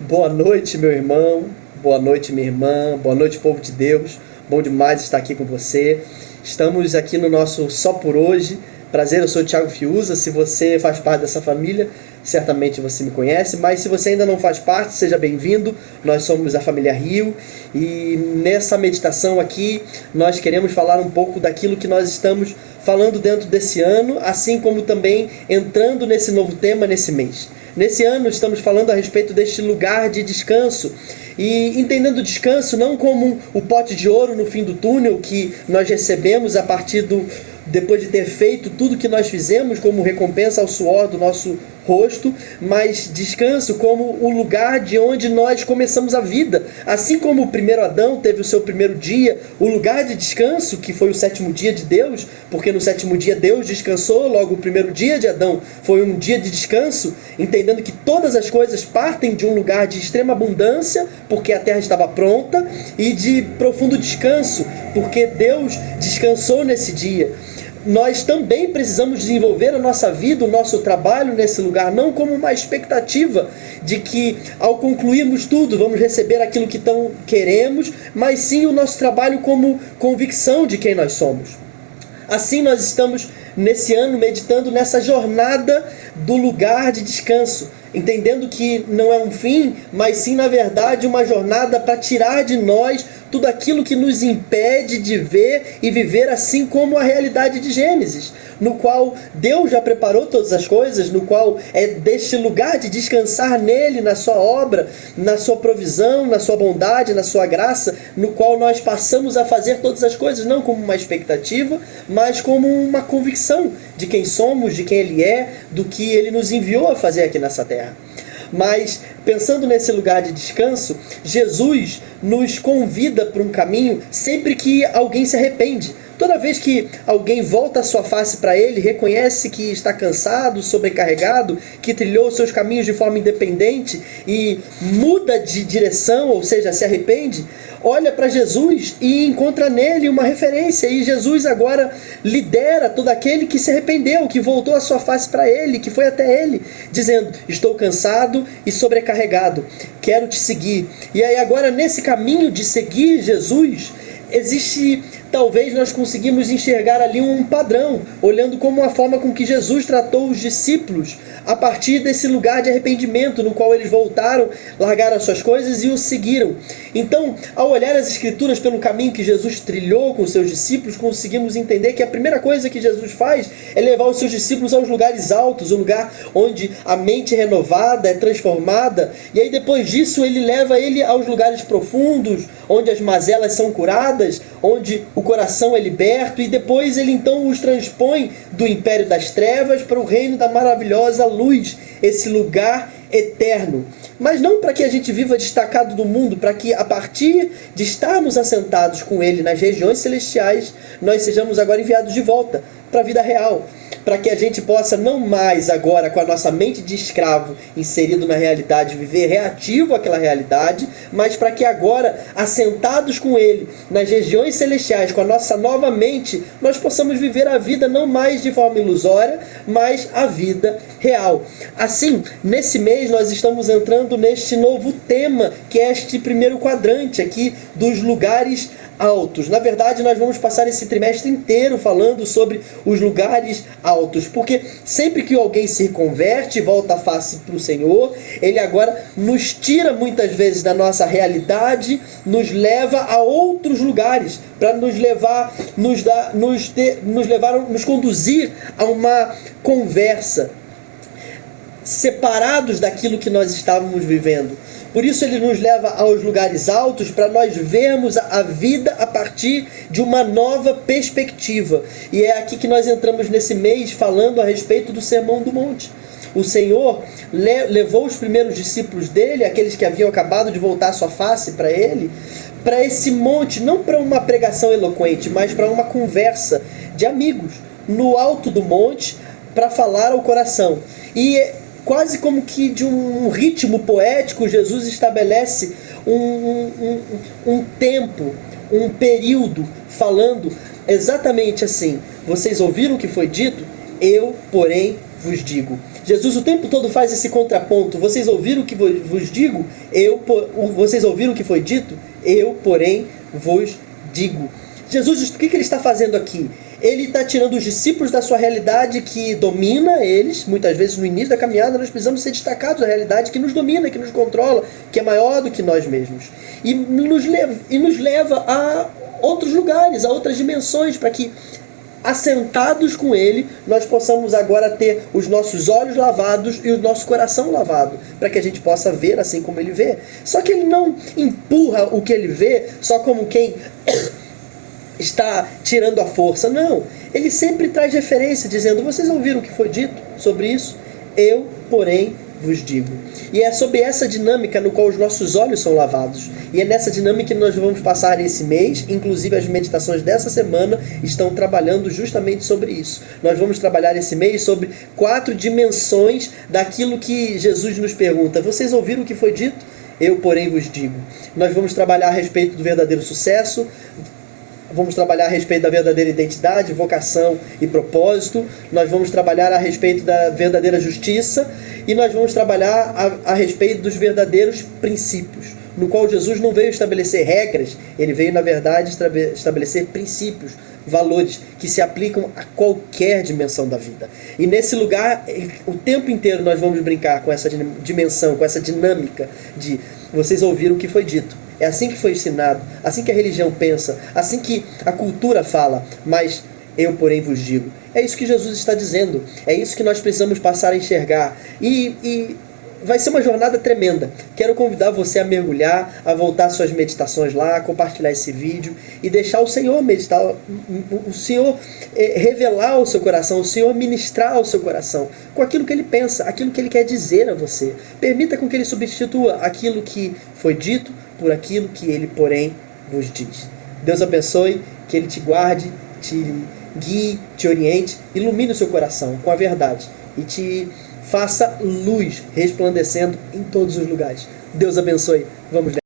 Boa noite, meu irmão. Boa noite, minha irmã. Boa noite, povo de Deus. Bom demais estar aqui com você. Estamos aqui no nosso Só por Hoje. Prazer, eu sou o Thiago Fiuza. Se você faz parte dessa família, certamente você me conhece. Mas se você ainda não faz parte, seja bem-vindo. Nós somos a família Rio. E nessa meditação aqui, nós queremos falar um pouco daquilo que nós estamos falando dentro desse ano, assim como também entrando nesse novo tema nesse mês. Nesse ano estamos falando a respeito deste lugar de descanso e entendendo o descanso não como o pote de ouro no fim do túnel que nós recebemos a partir depois de ter feito tudo que nós fizemos como recompensa ao suor do nosso rosto, mas descanso como o lugar de onde nós começamos a vida. Assim como o primeiro Adão teve o seu primeiro dia, o lugar de descanso, que foi o sétimo dia de Deus, porque no sétimo dia Deus descansou, logo o primeiro dia de Adão foi um dia de descanso, entendendo que todas as coisas partem de um lugar de extrema abundância, porque a terra estava pronta, e de profundo descanso, porque Deus descansou nesse dia. Nós também precisamos desenvolver a nossa vida, o nosso trabalho nesse lugar, não como uma expectativa de que ao concluirmos tudo vamos receber aquilo que tão queremos, mas sim o nosso trabalho como convicção de quem nós somos. Assim nós estamos nesse ano meditando nessa jornada do lugar de descanso, entendendo que não é um fim, mas sim na verdade uma jornada para tirar de nós tudo aquilo que nos impede de ver e viver assim como a realidade de Gênesis, no qual Deus já preparou todas as coisas, no qual é deste lugar de descansar nele, na sua obra, na sua provisão, na sua bondade, na sua graça, no qual nós passamos a fazer todas as coisas, não como uma expectativa, mas como uma convicção de quem somos, de quem Ele é, do que Ele nos enviou a fazer aqui nessa terra. Mas, pensando nesse lugar de descanso, Jesus nos convida para um caminho sempre que alguém se arrepende. Toda vez que alguém volta a sua face para Ele, reconhece que está cansado, sobrecarregado, que trilhou seus caminhos de forma independente e muda de direção, ou seja, se arrepende, olha para Jesus e encontra nele uma referência. E Jesus agora lidera todo aquele que se arrependeu, que voltou a sua face para Ele, que foi até Ele, dizendo: estou cansado e sobrecarregado, quero te seguir. E aí agora nesse caminho de seguir Jesus, existe, talvez nós conseguimos enxergar ali um padrão, olhando como a forma com que Jesus tratou os discípulos a partir desse lugar de arrependimento, no qual eles voltaram, largaram as suas coisas e o seguiram. Então, ao olhar as Escrituras pelo caminho que Jesus trilhou com os seus discípulos, conseguimos entender que a primeira coisa que Jesus faz é levar os seus discípulos aos lugares altos, o lugar onde a mente é renovada, é transformada, e aí depois disso ele leva ele aos lugares profundos, onde as mazelas são curadas, onde o coração é liberto, e depois ele então os transpõe do império das trevas para o reino da maravilhosa luz, esse lugar eterno. Mas não para que a gente viva destacado do mundo, para que a partir de estarmos assentados com Ele nas regiões celestiais, nós sejamos agora enviados de volta para a vida real, para que a gente possa não mais agora com a nossa mente de escravo inserido na realidade, viver reativo àquela realidade, mas para que agora, assentados com Ele nas regiões celestiais, com a nossa nova mente, nós possamos viver a vida não mais de forma ilusória, mas a vida real. Assim, nesse mês nós estamos entrando neste novo tema, que é este primeiro quadrante aqui dos lugares altos. Na verdade, nós vamos passar esse trimestre inteiro falando sobre os lugares altos, porque sempre que alguém se converte e volta a face para o Senhor, Ele agora nos tira muitas vezes da nossa realidade, nos leva a outros lugares, para nos conduzir a uma conversa, separados daquilo que nós estávamos vivendo. Por isso ele nos leva aos lugares altos para nós vermos a vida a partir de uma nova perspectiva. E é aqui que nós entramos nesse mês falando a respeito do Sermão do Monte. O Senhor levou os primeiros discípulos dele, aqueles que haviam acabado de voltar a sua face para ele, para esse monte, não para uma pregação eloquente, mas para uma conversa de amigos, no alto do monte, para falar ao coração. E quase como que de um ritmo poético, Jesus estabelece um tempo, um período, falando exatamente assim: vocês ouviram o que foi dito? Eu, porém, vos digo. Jesus o tempo todo faz esse contraponto. Vocês ouviram o que vos digo? Vocês ouviram o que foi dito? Eu, porém, vos digo. Jesus, o que ele está fazendo aqui? Ele está tirando os discípulos da sua realidade que domina eles. Muitas vezes no início da caminhada nós precisamos ser destacados da realidade que nos domina, que nos controla, que é maior do que nós mesmos. E nos leva a outros lugares, a outras dimensões, para que, assentados com ele, nós possamos agora ter os nossos olhos lavados e o nosso coração lavado, para que a gente possa ver assim como ele vê. Só que ele não empurra o que ele vê só como quem está tirando a força. Não, ele sempre traz referência, dizendo: vocês ouviram o que foi dito sobre isso? Eu, porém, vos digo. E é sobre essa dinâmica no qual os nossos olhos são lavados. E é nessa dinâmica que nós vamos passar esse mês. Inclusive as meditações dessa semana estão trabalhando justamente sobre isso. Nós vamos trabalhar esse mês sobre 4 dimensões daquilo que Jesus nos pergunta: vocês ouviram o que foi dito? Eu, porém, vos digo. Nós vamos trabalhar a respeito do verdadeiro sucesso. Vamos trabalhar a respeito da verdadeira identidade, vocação e propósito. Nós vamos trabalhar a respeito da verdadeira justiça. E nós vamos trabalhar a respeito dos verdadeiros princípios, no qual Jesus não veio estabelecer regras, ele veio, na verdade, estabelecer princípios, valores que se aplicam a qualquer dimensão da vida. E nesse lugar, o tempo inteiro nós vamos brincar com essa dimensão, com essa dinâmica de vocês ouviram o que foi dito. É assim que foi ensinado, assim que a religião pensa, assim que a cultura fala, mas eu, porém, vos digo. É isso que Jesus está dizendo, é isso que nós precisamos passar a enxergar. E vai ser uma jornada tremenda. Quero convidar você a mergulhar, a voltar às suas meditações lá, a compartilhar esse vídeo e deixar o Senhor meditar, o Senhor revelar ao seu coração, o Senhor ministrar ao seu coração com aquilo que Ele pensa, aquilo que Ele quer dizer a você. Permita com que Ele substitua aquilo que foi dito por aquilo que Ele, porém, vos diz. Deus abençoe, que Ele te guarde, te guie, te oriente, ilumine o seu coração com a verdade e te faça luz resplandecendo em todos os lugares. Deus abençoe. Vamos